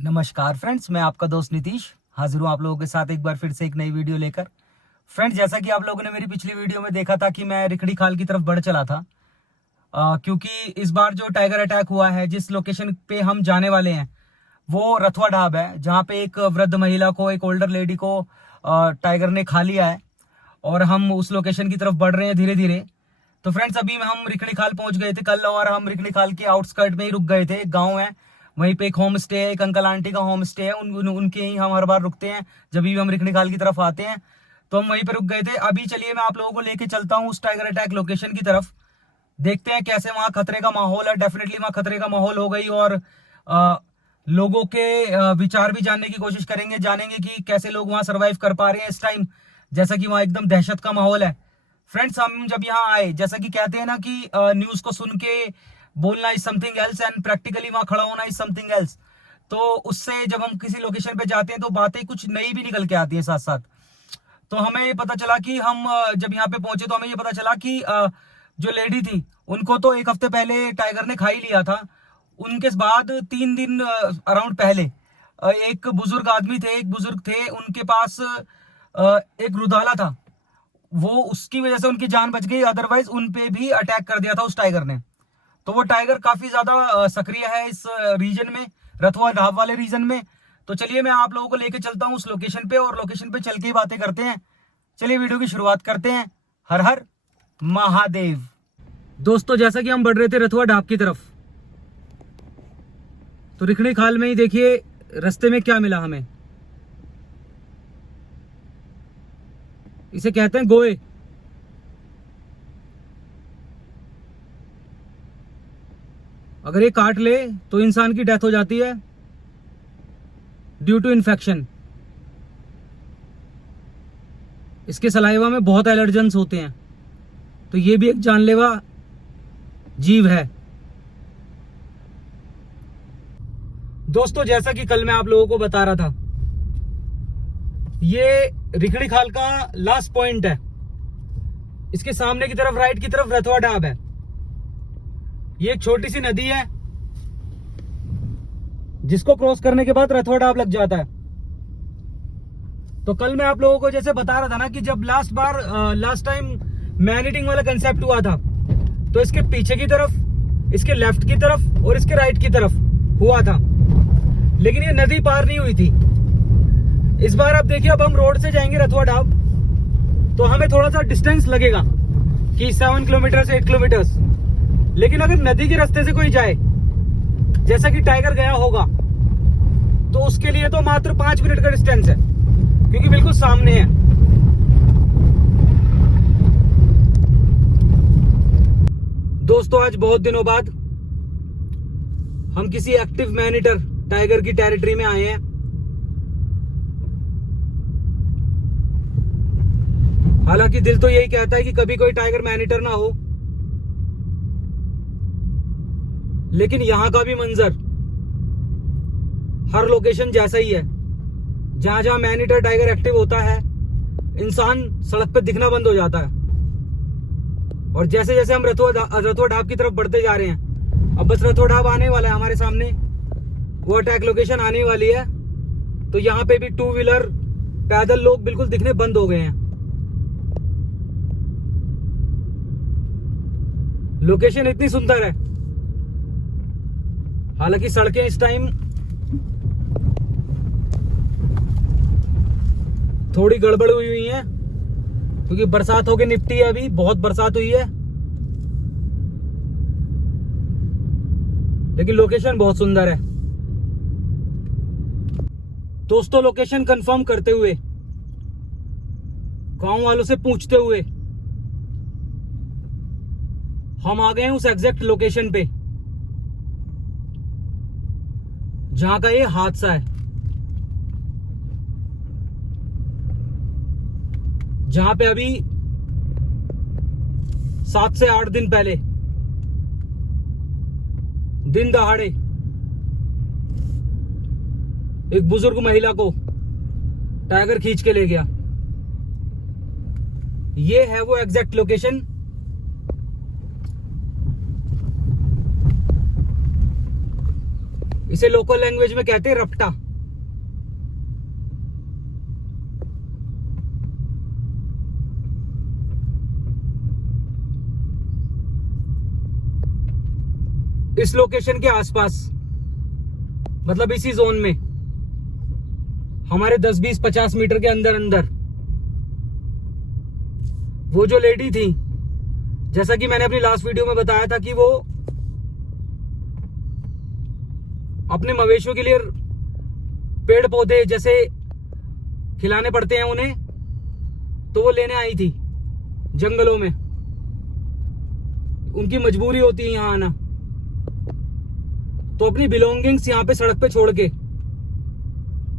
नमस्कार फ्रेंड्स, मैं आपका दोस्त नीतीश हाजिर हूँ आप लोगों के साथ एक बार फिर से एक नई वीडियो लेकर। फ्रेंड्स, जैसा कि आप लोगों ने मेरी पिछली वीडियो में देखा था कि मैं रिखड़ी खाल की तरफ बढ़ चला था, क्योंकि इस बार जो टाइगर अटैक हुआ है, जिस लोकेशन पे हम जाने वाले हैं वो रथवा ढाब है, जहाँ पे एक वृद्ध महिला को, एक ओल्डर लेडी को टाइगर ने खा लिया है और हम उस लोकेशन की तरफ बढ़ रहे हैं धीरे धीरे। तो फ्रेंड्स, अभी हम रिखड़ी खाल पहुंच गए थे कल और हम रिखड़ी खाल के आउटस्कर्ट में ही रुक गए थे। एक गाँव है, वहीं पे एक होम स्टे है, एक अंकल आंटी का होम स्टे है, उनके ही हम हर बार रुकते हैं जब भी हम रिखड़ी खाल की तरफ आते हैं, तो हम वहीं पे रुक गए थे। अभी चलिए मैं आप लोगों को लेके चलता हूँ उस टाइगर अटैक लोकेशन की तरफ, देखते हैं कैसे वहाँ खतरे का माहौल है। डेफिनेटली वहाँ खतरे का माहौल हो गई और लोगों के विचार भी जानने की कोशिश करेंगे, जानेंगे कि कैसे लोग वहाँ सर्वाइव कर पा रहे हैं इस टाइम, जैसा कि वहाँ एकदम दहशत का माहौल है। फ्रेंड्स, हम जब यहाँ आए, जैसा कि कहते हैं ना कि न्यूज को सुन के बोलना is something else and practically वहां खड़ा होना इज समथिंग एल्स। तो उससे जब हम किसी लोकेशन पे जाते हैं तो बातें कुछ नई भी निकल के आती है साथ साथ। तो हमें ये पता चला कि हम जब यहाँ पे पहुंचे तो हमें ये पता चला कि जो लेडी थी उनको तो एक हफ्ते पहले टाइगर ने खा ही लिया था। उनके बाद 3 दिन अराउंड पहले एक बुजुर्ग आदमी थे, एक बुजुर्ग थे, उनके पास एक रुदाला था, वो उसकी वजह से उनकी जान बच गई, अदरवाइज उन पे भी अटैक कर दिया था उस टाइगर ने। तो वो टाइगर काफी ज्यादा सक्रिय है इस रीजन में, रथवा ढाब वाले रीजन में। तो चलिए मैं आप लोगों को लेके चलता हूँ उस लोकेशन पे और लोकेशन पे चल के ही बातें करते हैं। चलिए वीडियो की शुरुआत करते हैं। हर हर महादेव। दोस्तों, जैसा कि हम बढ़ रहे थे रथवा ढाब की तरफ, तो रिखड़ी खाल में ही देखिए रास्ते में क्या मिला हमें। इसे कहते हैं गोए। अगर ये काट ले तो इंसान की डेथ हो जाती है ड्यू टू इन्फेक्शन। इसके सलाइवा में बहुत एलर्जेंस होते हैं, तो ये भी एक जानलेवा जीव है। दोस्तों, जैसा कि कल मैं आप लोगों को बता रहा था, ये रिखड़ी खाल का लास्ट पॉइंट है। इसके सामने की तरफ, राइट की तरफ रथवा ढाब है। ये एक छोटी सी नदी है जिसको क्रॉस करने के बाद रथवा ढाब लग जाता है। तो कल मैं आप लोगों को जैसे बता रहा था ना कि जब लास्ट टाइम मैन ईटिंग वाला कंसेप्ट हुआ था, तो इसके पीछे की तरफ, इसके लेफ्ट की तरफ और इसके राइट की तरफ हुआ था, लेकिन ये नदी पार नहीं हुई थी। इस बार आप देखिए, अब हम रोड से जाएंगे रथवा ढाब, तो हमें थोड़ा सा डिस्टेंस लगेगा कि 7 किलोमीटर से 8 किलोमीटर, लेकिन अगर नदी के रास्ते से कोई जाए जैसा कि टाइगर गया होगा, तो उसके लिए तो मात्र 5 मिनट का डिस्टेंस है, क्योंकि बिल्कुल सामने है। दोस्तों, आज बहुत दिनों बाद हम किसी एक्टिव मैन ईटर टाइगर की टेरिटरी में आए हैं। हालांकि दिल तो यही कहता है कि कभी कोई टाइगर मैन ईटर ना हो, लेकिन यहां का भी मंजर हर लोकेशन जैसा ही है। जहां जहां मैन ईटर टाइगर एक्टिव होता है, इंसान सड़क पे दिखना बंद हो जाता है। और जैसे जैसे हम रथवा ढाब की तरफ बढ़ते जा रहे हैं, अब बस रथवा ढाब आने वाला है हमारे सामने, वो अटैक लोकेशन आने वाली है। तो यहाँ पे भी 2 व्हीलर, पैदल लोग बिल्कुल दिखने बंद हो गए हैं। लोकेशन इतनी सुंदर है, हालांकि सड़कें इस टाइम थोड़ी गड़बड़ हुई हैं, क्योंकि बरसात होके निपटी है, अभी बहुत बरसात हुई है, लेकिन लोकेशन बहुत सुंदर है। दोस्तों, लोकेशन कंफर्म करते हुए, गांव वालों से पूछते हुए, हम आ गए हैं उस एग्जैक्ट लोकेशन पे जहां का ये हादसा है, जहां पे अभी 7 से 8 दिन पहले दिन दहाड़े एक बुजुर्ग महिला को टाइगर खींच के ले गया। ये है वो एग्जैक्ट लोकेशन इसे लोकल लैंग्वेज में कहते हैं रपटा। इस लोकेशन के आसपास, मतलब इसी जोन में, हमारे 10, 20, 50 मीटर के अंदर अंदर वो जो लेडी थी, जैसा कि मैंने अपनी लास्ट वीडियो में बताया था कि वो अपने मवेशियों के लिए पेड़ पौधे जैसे खिलाने पड़ते हैं उन्हें, तो वो लेने आई थी जंगलों में। उनकी मजबूरी होती है यहाँ आना, तो अपनी बिलोंगिंग्स यहाँ पे सड़क पे छोड़ के,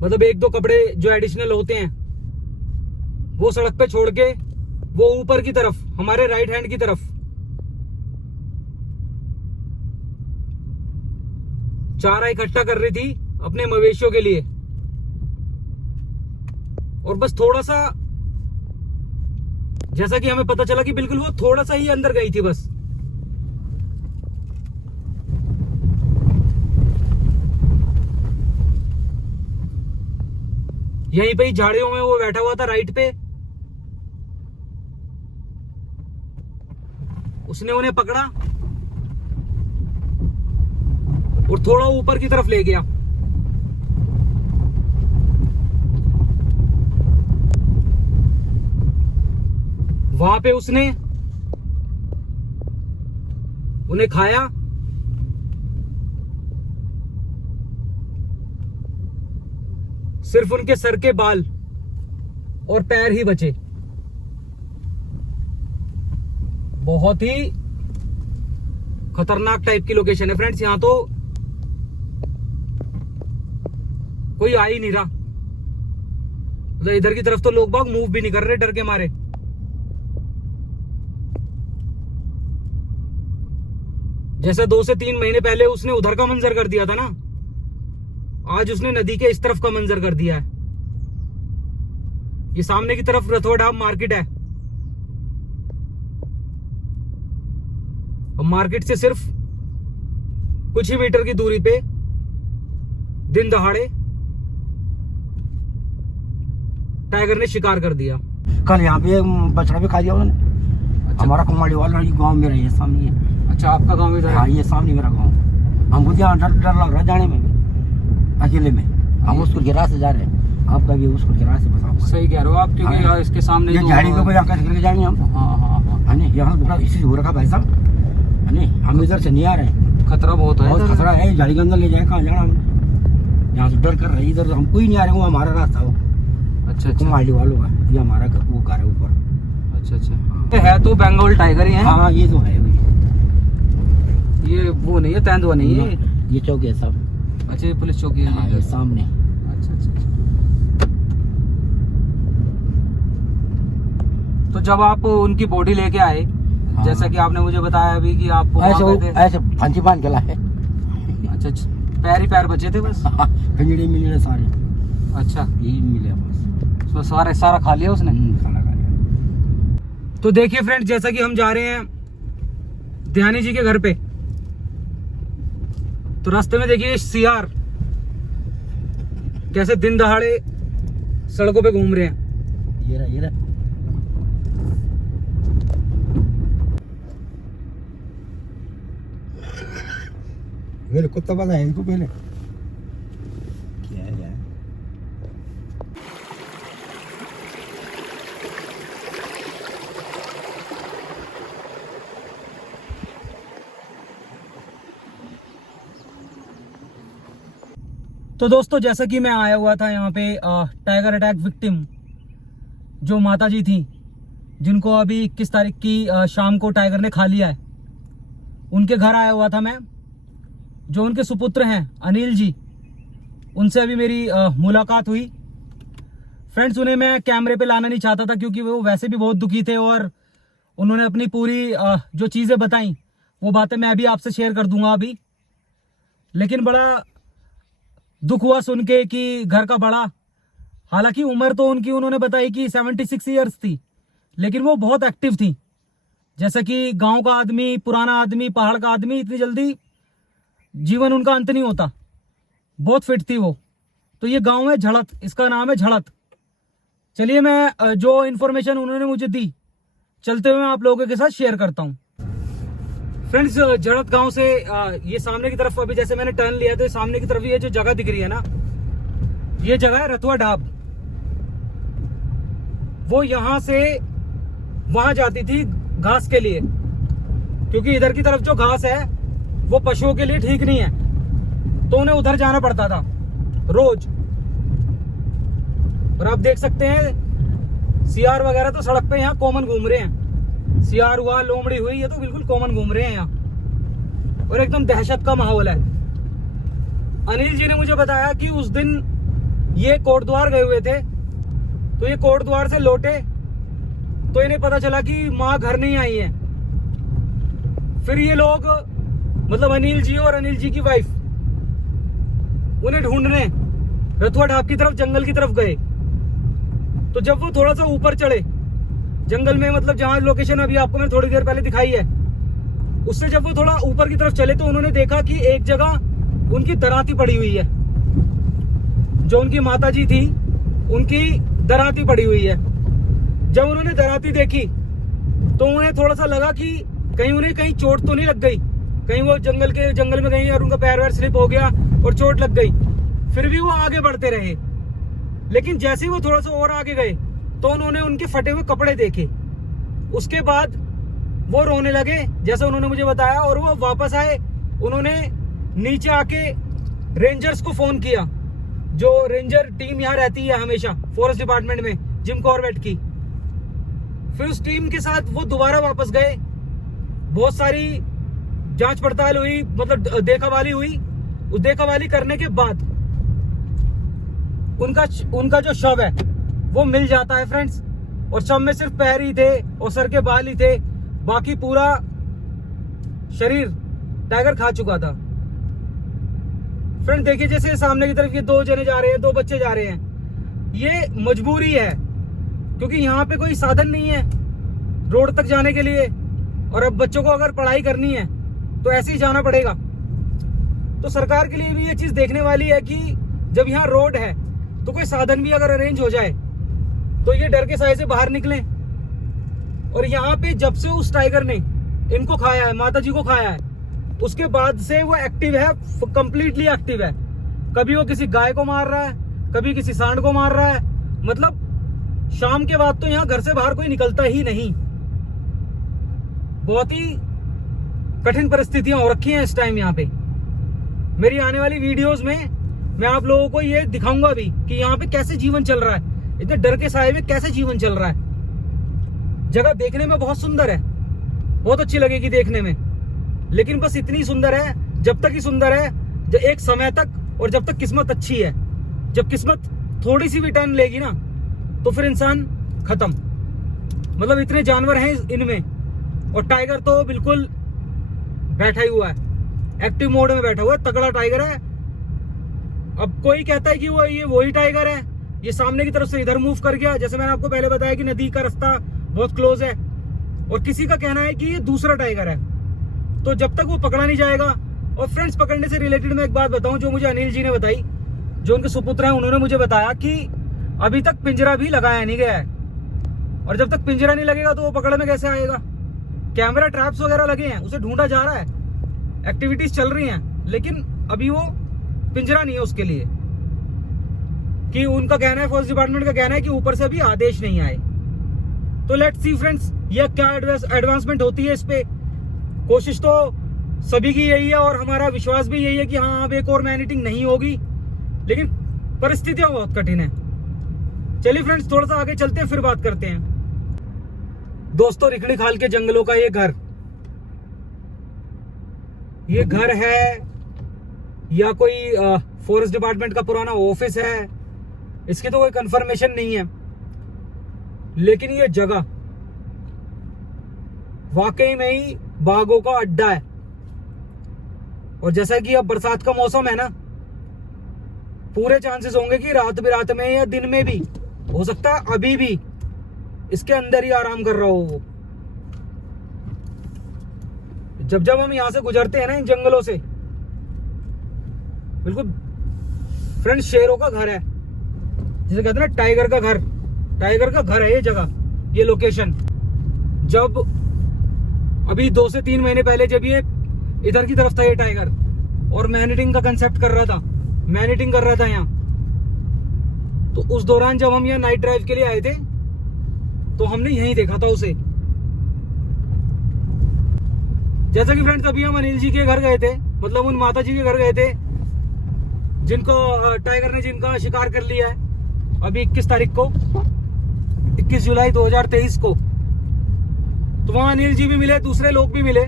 मतलब 1-2 कपड़े जो एडिशनल होते हैं वो सड़क पे छोड़ के, वो ऊपर की तरफ, हमारे राइट हैंड की तरफ चारा इकट्ठा कर रही थी अपने मवेशियों के लिए। और बस थोड़ा सा, जैसा कि हमें पता चला कि बिल्कुल वो थोड़ा सा ही अंदर गई थी बस। यहीं पे ही झाड़ियों में वो बैठा हुआ था राइट पे। उसने उन्हें पकड़ा और थोड़ा ऊपर की तरफ ले गया। वहां पे उसने उन्हें खाया। सिर्फ उनके सर के बाल और पैर ही बचे। बहुत ही खतरनाक टाइप की लोकेशन है फ्रेंड्स। यहां तो कोई आ ही नहीं रहा, मतलब इधर की तरफ तो लोग बाग मूव भी नहीं कर रहे डर के मारे। जैसे 2 से 3 महीने पहले उसने उधर का मंजर कर दिया था ना, आज उसने नदी के इस तरफ का मंजर कर दिया है। ये सामने की तरफ रथोड़ डाम मार्केट है, और मार्केट से सिर्फ कुछ ही मीटर की दूरी पे दिन दहाड़े टाइगर ने शिकार कर दिया। कल यहाँ पे बछड़ा भी खा दिया उन्होंने। अच्छा। हमारा कुमाड़ी वाला गांव मेरा ये सामने है। अच्छा, आपका गांव इधर है? हाँ, ये सामने मेरा गांव। हमको यहाँ डर लग रहा है जाने में, अकेले में। हम उसको गिरा से जा रहे हैं, आपका भी उसको गिरा से बसा। सही कह रहे हो आप, क्योंकि यहाँ इसके सामने ये झाड़ी के ऊपर कैसे करके जाएंगे हम? हाँ, यहाँ थोड़ा इसी हो रखा भाई साहब, है हम इधर से नहीं आ रहे हैं। खतरा बहुत है, बहुत खतरा है। झाड़ी के अंदर ले जाए, कहाँ जाना हम? यहाँ से डर कर रहे, इधर हम कोई नहीं आ रहे। वो हमारा रास्ता हो। अच्छा, कुमाड़ी वालों का, ये हमारा वो घर है ऊपर। अच्छा, है तो बंगाल टाइगर ही है। हाँ, ये तो है। ये वो नहीं है, तेंदुआ नहीं है, ये चौकी है साहब। अच्छा, ये पुलिस चौकी है। हाँ, ये सामने। अच्छा। तो जब आप उनकी बॉडी लेके आए, हाँ। जैसा कि आपने मुझे बताया अभी कि आप ऐसे फंसी बांध के लाए। अच्छा, पैर ही पैर बचे थे बस। खंजड़ी मिले सारे। अच्छा, यही मिले बस। तो सारा खा लिया उसने? खाना खा लिया। तो देखिए फ्रेंड्स, जैसा कि हम जा रहे हैं ध्यानी जी के घर पे, तो रास्ते में देखिए सियार कैसे दिन दहाड़े सड़कों पे घूम रहे हैं। ये रहा। मेरे कुत्ता पता है इनको पहले क्या है यार। तो दोस्तों, जैसा कि मैं आया हुआ था यहाँ पे टाइगर अटैक विक्टिम जो माता जी थी, जिनको अभी 21 तारीख की शाम को टाइगर ने खा लिया है, उनके घर आया हुआ था मैं। जो उनके सुपुत्र हैं अनिल जी, उनसे अभी मेरी मुलाकात हुई। फ्रेंड्स, उन्हें मैं कैमरे पे लाना नहीं चाहता था क्योंकि वो वैसे भी बहुत दुखी थे, और उन्होंने अपनी पूरी जो चीज़ें बताई वो बातें मैं अभी आपसे शेयर कर दूंगा अभी। लेकिन बड़ा दुख हुआ सुन के कि घर का बड़ा, हालांकि उम्र तो उनकी उन्होंने बताई कि 76 ईयर्स थी, लेकिन वो बहुत एक्टिव थी। जैसा कि गांव का आदमी, पुराना आदमी, पहाड़ का आदमी, इतनी जल्दी जीवन उनका अंत नहीं होता। बहुत फिट थी वो। तो ये गांव है झड़त, इसका नाम है झड़त। चलिए मैं जो इन्फॉर्मेशन उन्होंने मुझे दी चलते हुए मैं आप लोगों के साथ शेयर करता हूँ। फ्रेंड्स, झड़त गांव से ये सामने की तरफ अभी जैसे मैंने टर्न लिया तो सामने की तरफ ये जो जगह दिख रही है ना, ये जगह है रतुआ ढाब। वो यहां से वहां जाती थी घास के लिए, क्योंकि इधर की तरफ जो घास है वो पशुओं के लिए ठीक नहीं है, तो उन्हें उधर जाना पड़ता था रोज। और आप देख सकते हैं सियार वगैरह तो सड़क पे यहाँ कॉमन घूम रहे हैं। सियार हुआ, लोमड़ी हुई, ये तो बिल्कुल कॉमन घूम रहे हैं यहाँ, और एकदम दहशत का माहौल है। अनिल जी ने मुझे बताया कि उस दिन ये कोटद्वार गए हुए थे, तो ये कोटद्वार से लौटे तो इन्हें पता चला कि माँ घर नहीं आई है। फिर ये लोग, मतलब अनिल जी और अनिल जी की वाइफ, उन्हें ढूंढने रतुआ ढाब की तरफ, जंगल की तरफ गए। तो जब वो थोड़ा सा ऊपर चढ़े जंगल में, मतलब जहां लोकेशन अभी आपको मैंने थोड़ी देर पहले दिखाई है, उससे जब वो थोड़ा ऊपर की तरफ चले तो उन्होंने देखा कि एक जगह उनकी दराती पड़ी हुई है। जो उनकी माता जी थी उनकी दराती पड़ी हुई है। जब उन्होंने दराती देखी तो उन्हें थोड़ा सा लगा कि कहीं उन्हें कहीं चोट तो नहीं लग गई, कहीं वो जंगल में गई और उनका पैर वैर स्लिप हो गया और चोट लग गई। फिर भी वो आगे बढ़ते रहे, लेकिन जैसे ही वो थोड़ा सा और आगे गए तो उन्होंने उनके फटे हुए कपड़े देखे। उसके बाद वो रोने लगे जैसे उन्होंने मुझे बताया, और वो वापस आए। उन्होंने नीचे आके रेंजर्स को फोन किया, जो रेंजर टीम यहाँ रहती है हमेशा फॉरेस्ट डिपार्टमेंट में, जिम कॉर्बेट की। फिर उस टीम के साथ वो दोबारा वापस गए। बहुत सारी जांच पड़ताल हुई, मतलब देखावाली हुई। उस देखावाली करने के बाद उनका जो शव है वो मिल जाता है फ्रेंड्स। और शव में सिर्फ पैर ही थे और सर के बाल ही थे, बाकी पूरा शरीर टाइगर खा चुका था। फ्रेंड देखिए, जैसे सामने की तरफ ये दो जने जा रहे हैं, दो बच्चे जा रहे हैं। ये मजबूरी है, क्योंकि यहाँ पे कोई साधन नहीं है रोड तक जाने के लिए, और अब बच्चों को अगर पढ़ाई करनी है तो ऐसे ही जाना पड़ेगा। तो सरकार के लिए भी ये चीज देखने वाली है कि जब यहाँ रोड है तो कोई साधन भी अगर अरेंज हो जाए तो ये डर के साए से बाहर निकलें। और यहाँ पे जब से उस टाइगर ने इनको खाया है, माता जी को खाया है, उसके बाद से वो एक्टिव है, कंप्लीटली एक्टिव है। कभी वो किसी गाय को मार रहा है, कभी किसी सांड को मार रहा है। मतलब शाम के बाद तो यहाँ घर से बाहर कोई निकलता ही नहीं। बहुत ही कठिन परिस्थितियां हो रखी हैं इस टाइम यहाँ पे। मेरी आने वाली वीडियोस में मैं आप लोगों को ये दिखाऊंगा भी कि यहाँ पे कैसे जीवन चल रहा है, इतने डर के साए में कैसे जीवन चल रहा है। जगह देखने में बहुत सुंदर है, बहुत अच्छी लगेगी देखने में, लेकिन बस इतनी सुंदर है जब तक ही सुंदर है जब एक समय तक, और जब तक किस्मत अच्छी है। जब किस्मत थोड़ी सी भी टर्न लेगी ना तो फिर इंसान खत्म। मतलब इतने जानवर हैं इनमें, और टाइगर तो बिल्कुल बैठा ही हुआ है, एक्टिव मोड में बैठा हुआ है, तगड़ा टाइगर है। अब कोई कहता है कि वो ये वही टाइगर है, ये सामने की तरफ से इधर मूव कर गया, जैसे मैंने आपको पहले बताया कि नदी का रास्ता बहुत क्लोज है। और किसी का कहना है कि ये दूसरा टाइगर है। तो जब तक वो पकड़ा नहीं जाएगा। और फ्रेंड्स, पकड़ने से रिलेटेड मैं एक बात बताऊं जो मुझे अनिल जी ने बताई, जो उनके सुपुत्र हैं, उन्होंने मुझे बताया कि अभी तक पिंजरा भी लगाया नहीं गया है, और जब तक पिंजरा नहीं लगेगा तो वो पकड़ में कैसे आएगा। कैमरा ट्रैप्स वगैरह लगे हैं, उसे ढूंढा जा रहा है, एक्टिविटीज चल रही हैं, लेकिन अभी वो पिंजरा नहीं है उसके लिए। कि उनका कहना है, फॉरेस्ट डिपार्टमेंट का कहना है कि ऊपर से अभी आदेश नहीं आए। तो लेट्स सी फ्रेंड्स, ये क्या एडवांसमेंट होती है इस पे। कोशिश तो सभी की यही है और हमारा विश्वास भी यही है कि हाँ अब एक और मैन ईटिंग नहीं होगी, लेकिन परिस्थितियां बहुत कठिन है। चलिए फ्रेंड्स, थोड़ा सा आगे चलते हैं, फिर बात करते हैं। दोस्तों, रिखड़ी खाल के जंगलों का ये घर है या कोई फॉरेस्ट डिपार्टमेंट का पुराना ऑफिस है, इसकी तो कोई कंफर्मेशन नहीं है, लेकिन ये जगह वाकई में ही बाघों का अड्डा है। और जैसा कि अब बरसात का मौसम है ना, पूरे चांसेस होंगे कि रात में या दिन में भी, हो सकता है अभी भी इसके अंदर ही आराम कर रहा हो वो। जब हम यहां से गुजरते हैं ना इन जंगलों से, बिल्कुल फ्रेंड्स शेरों का घर है, जिसे कहते हैं ना टाइगर का घर, टाइगर का घर है ये जगह, ये लोकेशन। जब अभी 2 से 3 महीने पहले जब ये इधर की तरफ था ये टाइगर, और मैनिटिंग का कंसेप्ट कर रहा था, मैनिटिंग कर रहा था यहाँ, तो उस दौरान जब हम यहाँ नाइट ड्राइव के लिए आए थे तो हमने यहीं देखा था उसे। जैसा कि फ्रेंड्स अभी हम अनिल जी के घर गए थे, मतलब उन माता जी के घर गए थे जिनको टाइगर ने जिनका शिकार कर लिया है अभी 21 तारीख को, 21 जुलाई 2023 को। तो वहां अनिल जी भी मिले, दूसरे लोग भी मिले,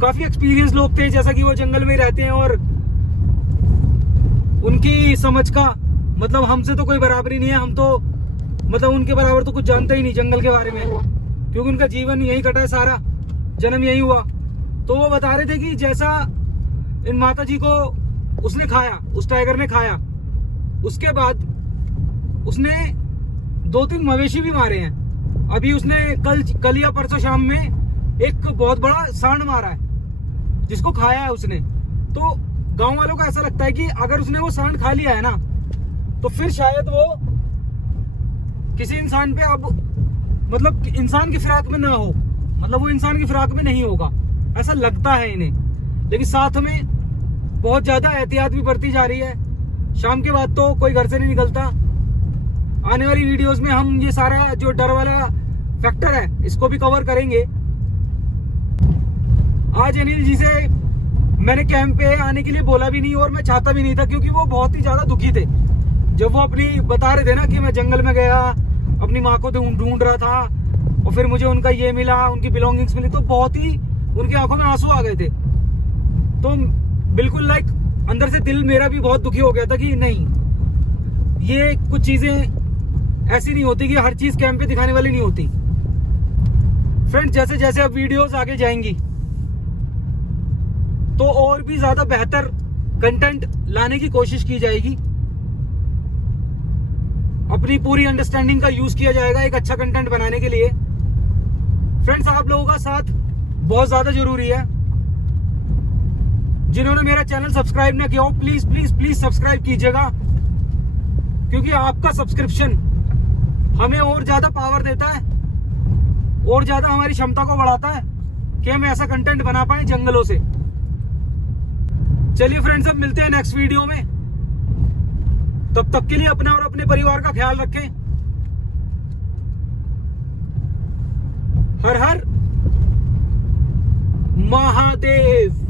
काफी एक्सपीरियंस लोग थे, जैसा कि वो जंगल में रहते हैं और उनकी समझ का मतलब हमसे तो कोई बराबरी नहीं है। हम तो मतलब उनके बराबर तो कुछ जानते ही नहीं जंगल के बारे में, क्योंकि उनका जीवन यही कटा है, सारा जन्म यही हुआ। तो वो बता रहे थे कि जैसा इन माता जी को उसने खाया, उस टाइगर ने खाया, उसके बाद उसने 2-3 मवेशी भी मारे हैं। अभी उसने कल या परसों शाम में एक बहुत बड़ा सांड मारा है जिसको खाया है उसने। तो गांव वालों को ऐसा लगता है कि अगर उसने वो सांड खा लिया है ना, तो फिर शायद वो किसी इंसान पे अब मतलब इंसान की फिराक में ना हो, मतलब वो इंसान की फिराक में नहीं होगा, ऐसा लगता है इन्हें। लेकिन साथ में बहुत ज्यादा एहतियात भी बरती जा रही है। शाम के बाद तो कोई घर से नहीं निकलता। आने वाली वीडियोस में हम ये सारा जो डर वाला फैक्टर है इसको भी कवर करेंगे। आज अनिल जी से मैंने कैंप पे आने के लिए बोला भी नहीं और मैं चाहता भी नहीं था, क्योंकि वो बहुत ही ज्यादा दुखी थे। जब वो अपनी बता रहे थे ना कि मैं जंगल में गया, अपनी माँ को ढूंढ रहा था और फिर मुझे उनका ये मिला, उनकी बिलोंगिंग्स मिली, तो बहुत ही उनकी आंखों में आंसू आ गए थे। तो बिल्कुल लाइक अंदर से दिल मेरा भी बहुत दुखी हो गया था कि नहीं, ये कुछ चीजें ऐसी नहीं होती कि हर चीज कैंप पे दिखाने वाली नहीं होती। फ्रेंड्स जैसे जैसे अब वीडियोस आगे जाएंगी तो और भी ज्यादा बेहतर कंटेंट लाने की कोशिश की जाएगी, अपनी पूरी अंडरस्टैंडिंग का यूज किया जाएगा एक अच्छा कंटेंट बनाने के लिए। फ्रेंड्स आप लोगों का साथ बहुत ज्यादा जरूरी है। जिन्होंने मेरा चैनल सब्सक्राइब ना किया हो प्लीज प्लीज प्लीज सब्सक्राइब कीजिएगा, क्योंकि आपका सब्सक्रिप्शन हमें और ज्यादा पावर देता है, और ज्यादा हमारी क्षमता को बढ़ाता है कि हम ऐसा कंटेंट बना पाए जंगलों से। चलिए फ्रेंड्स अब मिलते हैं नेक्स्ट वीडियो में, तब तक के लिए अपना और अपने परिवार का ख्याल रखें। हर हर महादेव।